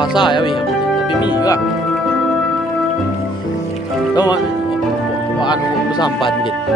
puasa ya weh tapi mi juga. Tahu anu bersampan gitu.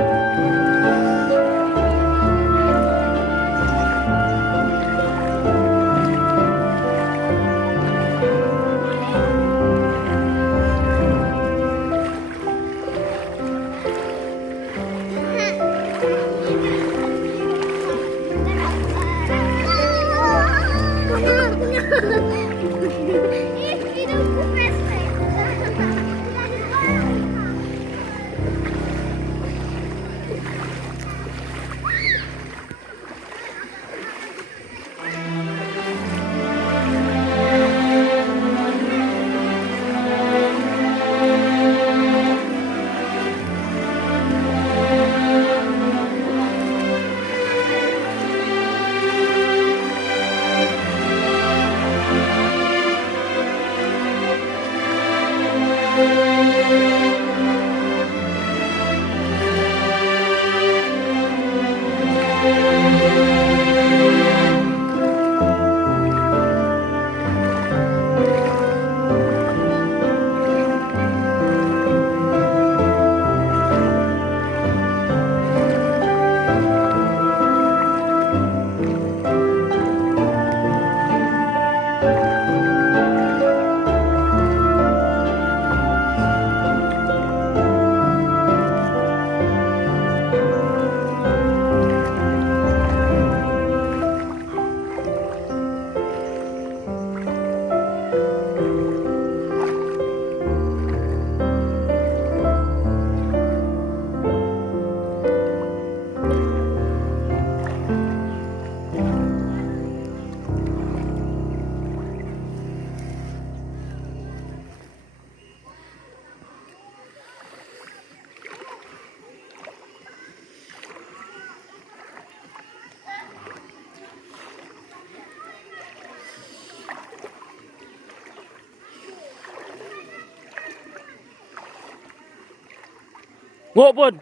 Ngok pun.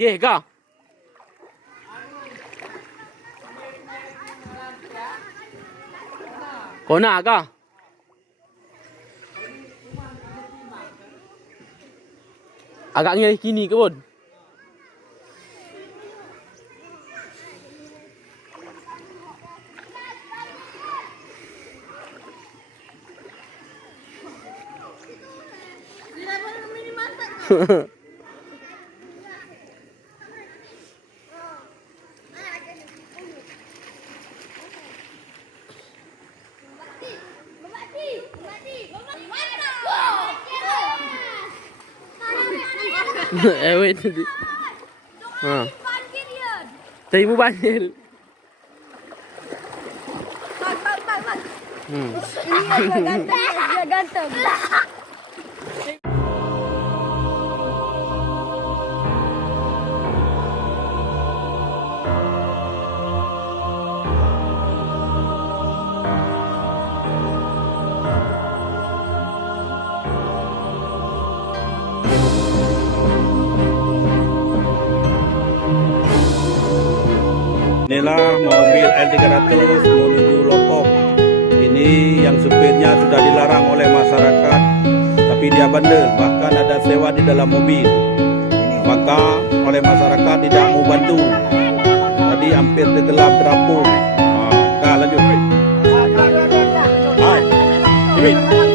Gih kah? Kau nak kah? Agak ngeri kini ke pun? Wait tadi. Ha. Tadi mu banjir. Ini agak ganteng. Inilah mobil L300 menuju Lokok. Ini yang supirnya sudah dilarang oleh masyarakat, tapi dia bandel, bahkan ada sewa di dalam mobil. Maka oleh masyarakat tidak mau bantu. Tadi hampir tenggelam terapung. Lanjut. Hai.